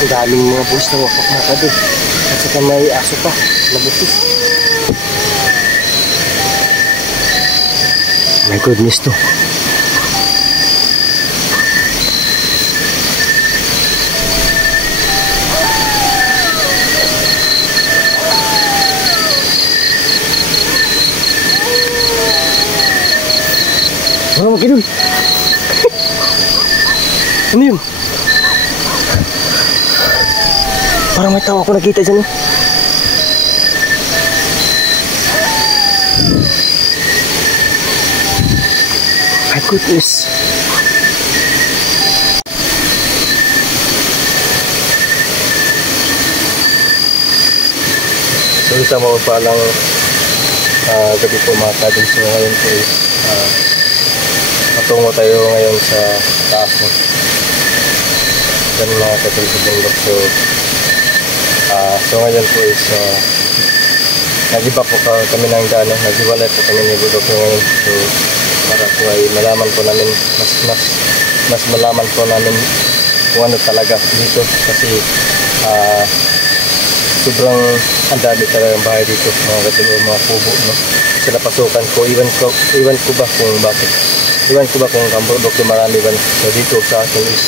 Ang daming mga buhos na wapak na kadol. At saka may aso pa na butis. My goodness to. Ano magkidul? Ano yun? Parang may tao ako nakita dyan. My goodness. So isang mapalang gabi po mga kadol. So ngayon po is patungo tayo ngayon sa taas mo. Yan mga kadol sa bundok. So ngayon po is nagiba po kami ng gano. Nagiwalay po kami ni Budok ngayon. So para po ay malaman po namin mas malaman po namin kung ano talaga dito kasi sobrang ang dami talaga ng bahay dito mga kadol, mga kubo, no? Sila pasukan ko, iwan ko ba kung bakit, iwan ko ba kung Budok marami ba. So dito sa akin is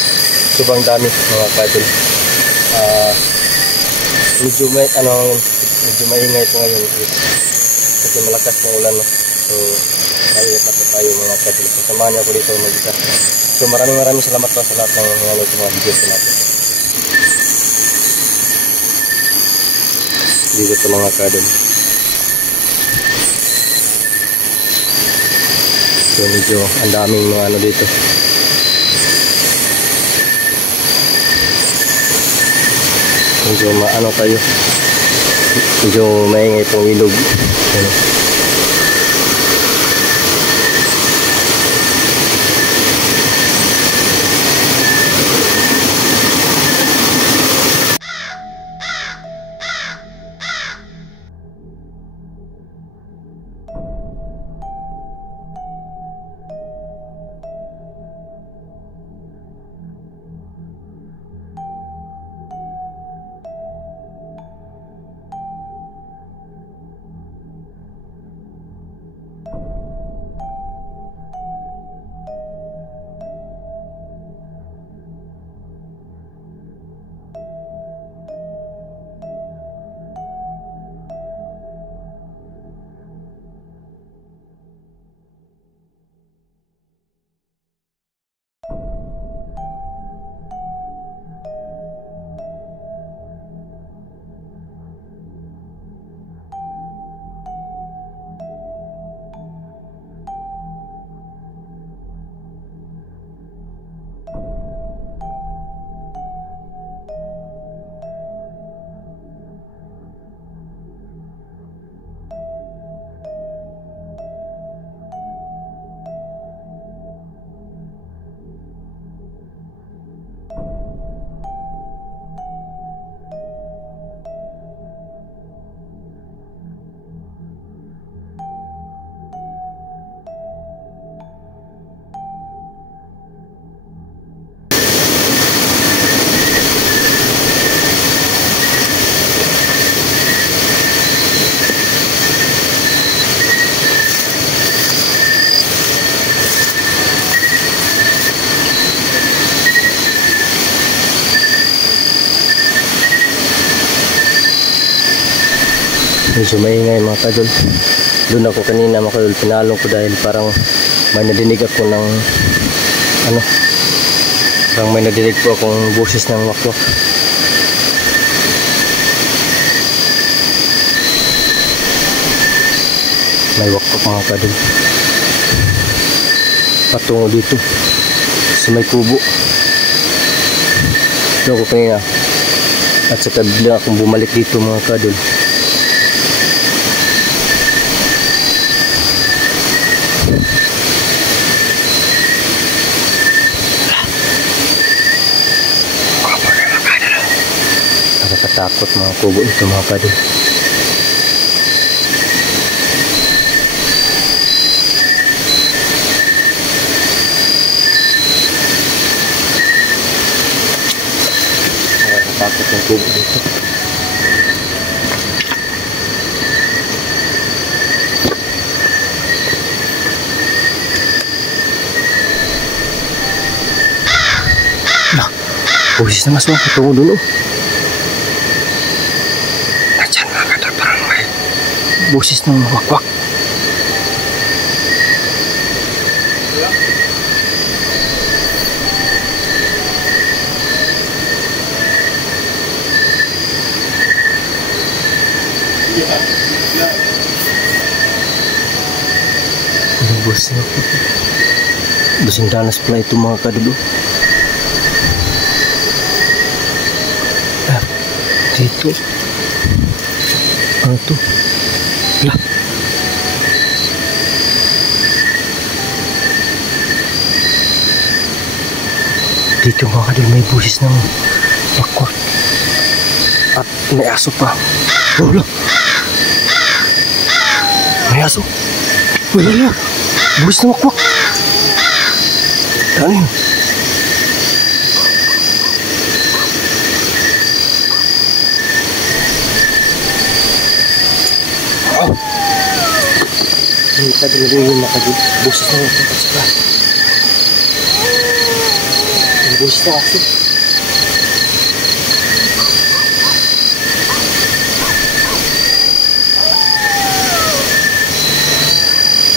sobrang dami mga kadol. Medyo maingay po ngayon kasi malakas ng ulan, no? So ayun pa tayo mga kadol. So samahan niyo ako dito mag-isa. So maraming salamat pa sa lahat ng mga videos natin dito sa mga kadol. So medyo ang daming mga ano dito. Medyo maano tayo. Medyo maingay pong ilog. Medyo maingay mga kadol. Doon ako kanina mga kadol, pinalong ko dahil parang may nadinig ako ng parang may nadinig po akong boses ng wakwak. May wakwak mga kadol patungo dito sa may kubo. Doon ako kanina at saka bigla akong bumalik dito mga kadol. Nakakatakot mga kubo ito mga kadol. Nakakatakot Yung kubo dito. Nah, boses na masuk tunggu dulu. Acan mga kadol, parang may boses ng wakwak. Ini bosnya. Bosing danas pula itu mga kadol. Dito. Ano to? Lah. Dito mga kadol, may busis ng wakwak. At may aso pa. Oh, lah. May aso. Wala na. Busis ng wakwak. Ano yun? Hindi ka din rin yung makagod. Busis na wakwak at saka. Ang busis na aso.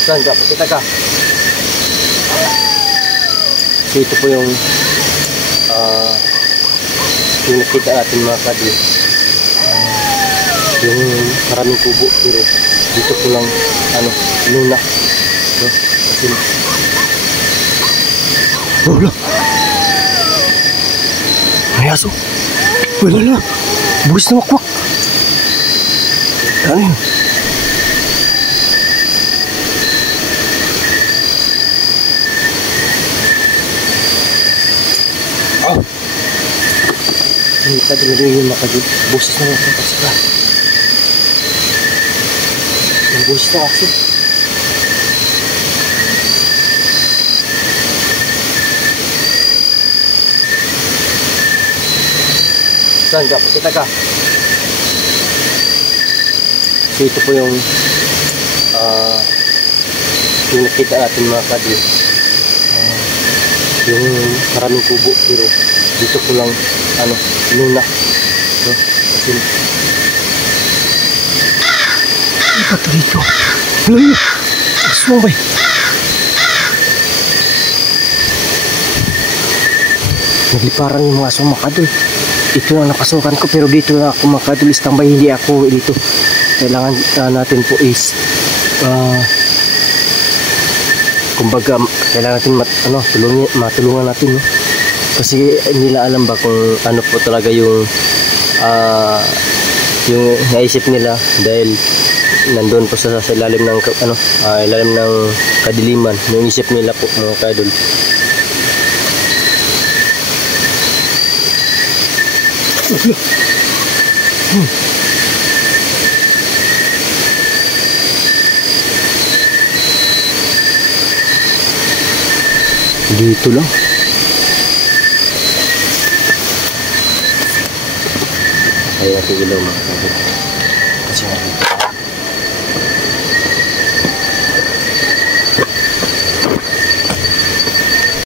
Saan ka? Pakita ka. So ito po yung nakita natin mga kadol. Yung maraming kubo pero dito po lang luna. So, kasi wala. May aso. Wala na. Buwis na wakwak. Ano yun? Oh. Hindi ka din yung makagod. Busis na wakwak at saka. Yung busis na aso. Saan ka? Pakita ka. So ito po yung nakita natin mga kadol. Yung maraming kubo pero dito po lang luna. So, kasi iba to dito. Lalo. Aswang ba? Nagliparan yung mga aswang mga kadol. Ito ang napasukan ko pero dito na ako mga kadol. Standby, hindi ako dito. Kailangan natin po is kumbaga kailangan natin matulungan natin, no? Kasi hindi nila alam ba kung ano po talaga yung naisip nila dahil nandoon po sa ilalim ng ilalim ng kadiliman yung isip nila po mga kadol. Dito lang. Kaya natin ilaw mga kadol. Kasi nga dito.